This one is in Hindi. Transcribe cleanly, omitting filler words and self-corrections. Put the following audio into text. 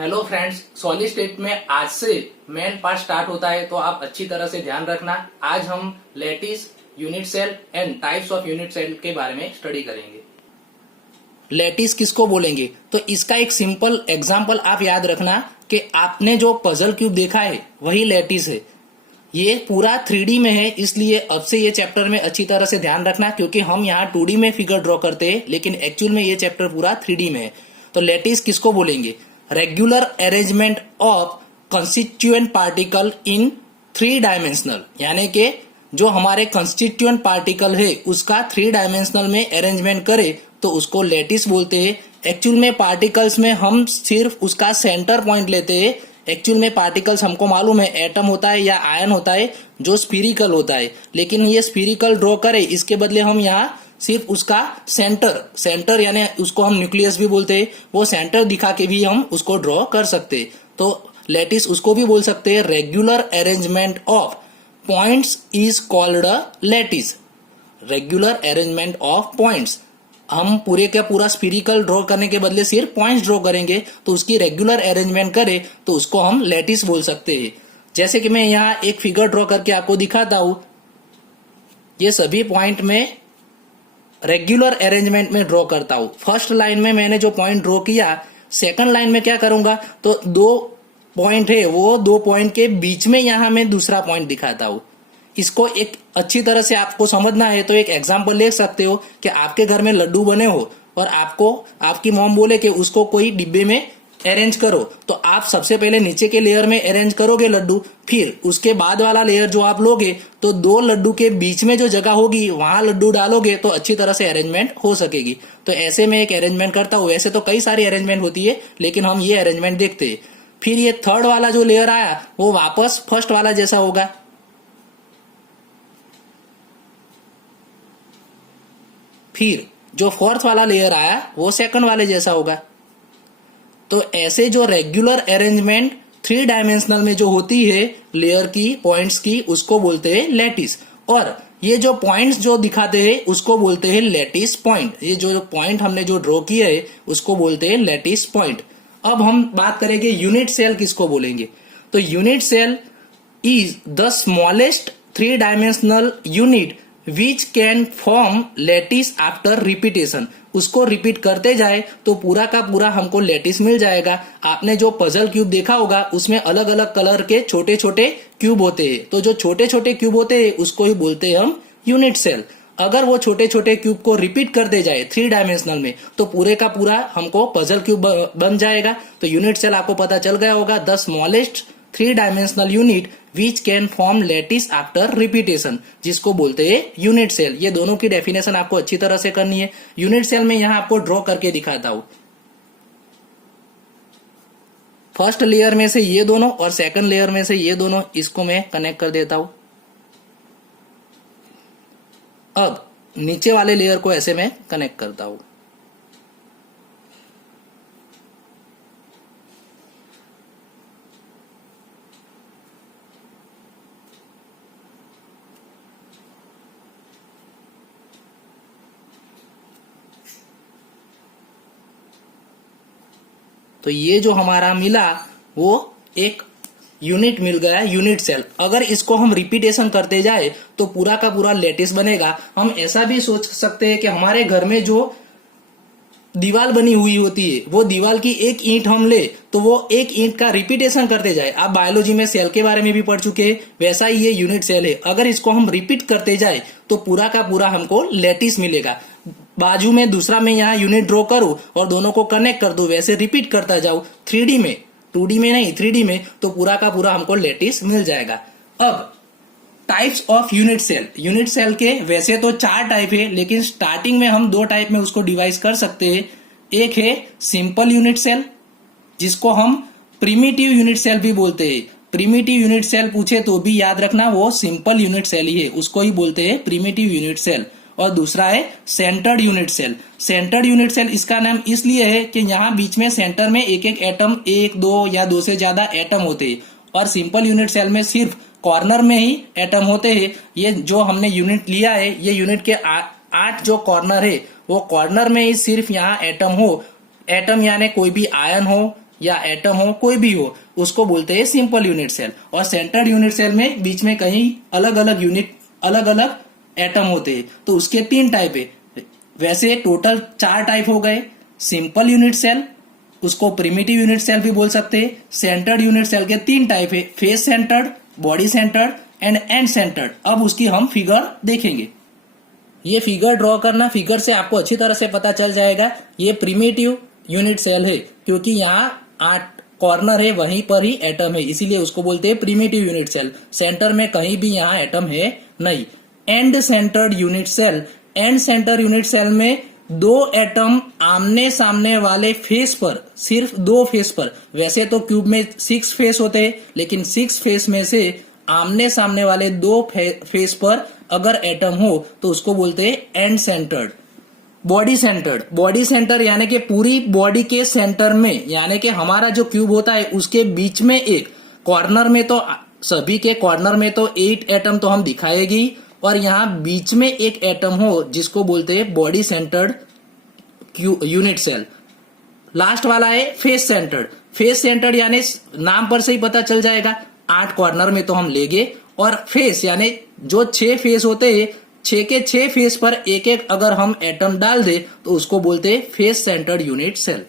हेलो फ्रेंड्स, सॉलिड स्टेट में आज से मेन पार्ट स्टार्ट होता है, तो आप अच्छी तरह से ध्यान रखना। आज हम lattice, unit cell and types of unit cell के बारे में स्टडी करेंगे। लैटिस किसको बोलेंगे? तो इसका एक सिंपल एग्जांपल आप याद रखना कि आपने जो पजल क्यूब देखा है वही लैटिस है। ये पूरा 3D में है, इसलिए अब से ये चैप्टर में अच्छी तरह से ध्यान रखना, क्योंकि हम यहाँ 2D में फिगर ड्रॉ करते हैं, लेकिन एक्चुअल में ये चैप्टर पूरा 3D में है। तो लैटिस किसको बोलेंगे? Regular arrangement of constituent particle in 3 dimensional, यानी कि जो हमारे कंस्टिट्यूएंट पार्टिकल है उसका 3 डायमेंशनल में अरेंजमेंट करे तो उसको लैटिस बोलते हैं। एक्चुअल में पार्टिकल्स में हम सिर्फ उसका सेंटर पॉइंट लेते हैं। एक्चुअल में पार्टिकल्स हमको मालूम है एटम होता है या आयन होता है जो स्फीरिकल होता है, लेकिन ये स्फीरिकल ड्रॉ करे इसके बदले हम यहाँ सिर्फ उसका सेंटर यानी उसको हम न्यूक्लियस भी बोलते हैं, वो सेंटर दिखा के भी हम उसको ड्रॉ कर सकते हैं। तो लैटिस उसको भी बोल सकते हैं। Regular arrangement of points is called a lattice. Regular arrangement of points, हम पूरे का पूरा स्फीरिकल ड्रॉ करने के बदले सिर्फ पॉइंट्स ड्रॉ करेंगे तो उसकी रेगुलर अरेंजमेंट करे तो उसको हम लैटिस बोल सकते हैं। जैसे कि मैं यहाँ एक फिगर ड्रॉ करके आपको दिखाता हूं, ये सभी पॉइंट में रेगुलर अरेंजमेंट में ड्रॉ करता हूं। फर्स्ट लाइन में मैंने जो पॉइंट ड्रॉ किया, सेकंड लाइन में क्या करूंगा तो 2 पॉइंट है, वो 2 पॉइंट के बीच में यहां मैं दूसरा पॉइंट दिखाता हूं। इसको एक अच्छी तरह से आपको समझना है तो एक एग्जांपल ले सकते हो कि आपके घर में लड्डू बने हो और आपको आपकी मॉम बोले कि उसको कोई डिब्बे में अरेंज करो, तो आप सबसे पहले नीचे के लेयर में अरेंज करोगे लड्डू, फिर उसके बाद वाला लेयर जो आप लोगे तो 2 लड्डू के बीच में जो जगह होगी वहां लड्डू डालोगे तो अच्छी तरह से अरेंजमेंट हो सकेगी। तो ऐसे में एक अरेंजमेंट करता हूं। वैसे तो कई सारी अरेंजमेंट होती है, लेकिन हम ये अरेंजमेंट देखते हैं। फिर ये थर्ड वाला जो लेयर आया वो वापस फर्स्ट वाला जैसा होगा, फिर जो फोर्थ वाला लेयर आया वो सेकंड वाले जैसा होगा। तो ऐसे जो रेगुलर अरेंजमेंट 3 डायमेंशनल में जो होती है लेयर की, पॉइंट्स की, उसको बोलते हैं लैटिस। और ये जो पॉइंट्स जो दिखाते हैं उसको बोलते हैं लैटिस पॉइंट। ये जो पॉइंट हमने जो ड्रॉ किया है उसको बोलते हैं लैटिस पॉइंट। अब हम बात करेंगे यूनिट सेल किसको बोलेंगे। तो unit cell is the smallest 3 dimensional unit which can form lattice after repetition. उसको रिपीट करते जाए तो पूरा का पूरा हमको लैटिस मिल जाएगा। आपने जो पजल क्यूब देखा होगा उसमें अलग अलग कलर के छोटे छोटे क्यूब होते हैं, तो जो छोटे छोटे क्यूब होते हैं उसको ही बोलते हैं हम यूनिट सेल। अगर वो छोटे छोटे क्यूब को रिपीट करते जाए 3 डायमेंशनल में तो पूरे का पूरा हमको पजल क्यूब बन जाएगा। तो यूनिट सेल आपको पता चल गया होगा, the smallest 3 dimensional unit which can form lattice after repetition, जिसको बोलते हैं यूनिट सेल। ये दोनों की डेफिनेशन आपको अच्छी तरह से करनी है। यूनिट सेल में यहां आपको ड्रॉ करके दिखाता हूं। फर्स्ट लेयर में से ये दोनों और सेकंड लेयर में से ये दोनों, इसको मैं कनेक्ट कर देता हूं। अब नीचे वाले लेयर को ऐसे मैं कनेक्ट करता हूं। तो ये जो हमारा मिला वो एक यूनिट मिल गया, यूनिट सेल। अगर इसको हम रिपीटेशन करते जाए तो पूरा का पूरा लैटिस बनेगा। हम ऐसा भी सोच सकते हैं कि हमारे घर में जो दीवार बनी हुई होती है वो दीवार की एक ईंट हम ले तो वो एक ईंट का रिपीटेशन करते जाए। आप बायोलॉजी में सेल के बारे में भी पढ़ चुके हैं, वैसा ही ये यूनिट सेल है। अगर इसको हम रिपीट करते जाए तो पूरा का पूरा हमको लैटिस मिलेगा। बाजू में दूसरा मैं यहाँ यूनिट ड्रॉ करूं और दोनों को कनेक्ट कर दूं, वैसे रिपीट करता जाऊं 3D में, 2D में नहीं 3D में, तो पूरा का पूरा हमको लैटिस मिल जाएगा। अब types of unit cell. Unit cell के वैसे तो 4 टाइप है, लेकिन स्टार्टिंग में हम 2 टाइप में उसको डिवाइड कर सकते हैं। एक है सिंपल यूनिट सेल, जिसको हम प्रिमिटिव यूनिट सेल भी बोलते हैं। प्रिमिटिव यूनिट सेल पूछे तो भी याद रखना वो सिंपल यूनिट सेल ही है, उसको ही बोलते हैं प्रिमिटिव यूनिट सेल। और दूसरा है centred unit cell. Centred unit cell इसका नाम इसलिए है कि यहाँ बीच में सेंटर में एक एक एटम, 1, 2 या 2 से ज्यादा एटम होते हैं, और सिंपल यूनिट सेल में सिर्फ कॉर्नर में ही एटम होते हैं। ये जो हमने यूनिट लिया है, ये यूनिट के 8 जो कॉर्नर है वो कॉर्नर में ही सिर्फ यहाँ एटम हो। एटम यानी कोई भी आयन हो या एटम हो, कोई भी हो, उसको बोलते हैं सिंपल यूनिट सेल। और सेंटर्ड यूनिट सेल में बीच में कहीं अलग अलग एटम होते हैं, तो उसके 3 टाइप है। वैसे टोटल 4 टाइप हो गए। सिंपल यूनिट सेल, उसको प्रिमिटिव यूनिट सेल भी बोल सकते हैं। सेंटर्ड यूनिट सेल के 3 टाइप है, face centred, body centred and and centred. अब उसकी हम फिगर देखेंगे। ये फिगर ड्रॉ करना, फिगर से आपको अच्छी तरह से पता चल जाएगा ये प्रिमिटिव यूनिट सेल है, क्योंकि यहाँ 8 कॉर्नर है, वहीं पर ही एटम है, इसीलिए उसको बोलते हैं प्रिमिटिव यूनिट सेल। सेंटर में कहीं भी यहाँ एटम है नहीं। End centred unit cell, end centre unit cell में 2 एटम आमने सामने वाले फेस पर, सिर्फ 2 फेस पर। वैसे तो क्यूब में 6 फेस होते हैं, लेकिन 6 फेस में से आमने सामने वाले 2 फेस पर अगर एटम हो तो उसको बोलते हैं and centred. Body centred, body centre यानी कि पूरी बॉडी के सेंटर में, यानी कि हमारा जो क्यूब होता है उसके बीच में एक कॉर्नर में, तो सभी के कॉर्नर में तो 8 एटम तो हम दिखाएगी, और यहाँ बीच में एक एटम हो जिसको बोलते हैं body centred unit cell. Last वाला है फेस सेंटर्ड। फेस सेंटर्ड यानी नाम पर से ही पता चल जाएगा, 8 कॉर्नर में तो हम लेंगे, और फेस यानी जो 6 फेस होते हैं, 6 के 6 फेस पर एक एक अगर हम एटम डाल दे तो उसको बोलते हैं फेस सेंटर्ड यूनिट सेल।